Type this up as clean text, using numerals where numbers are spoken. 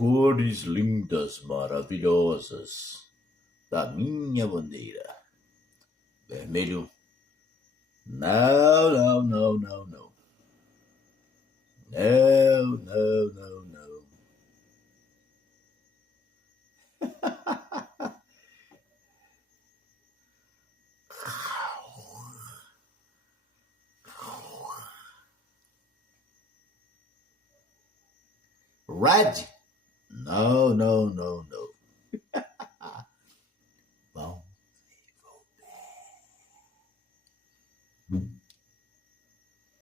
Cores lindas, maravilhosas da minha bandeira. Vermelho. Não, não, não, não, não. Não, não, não, não. Red. No, no, no, no. Bom.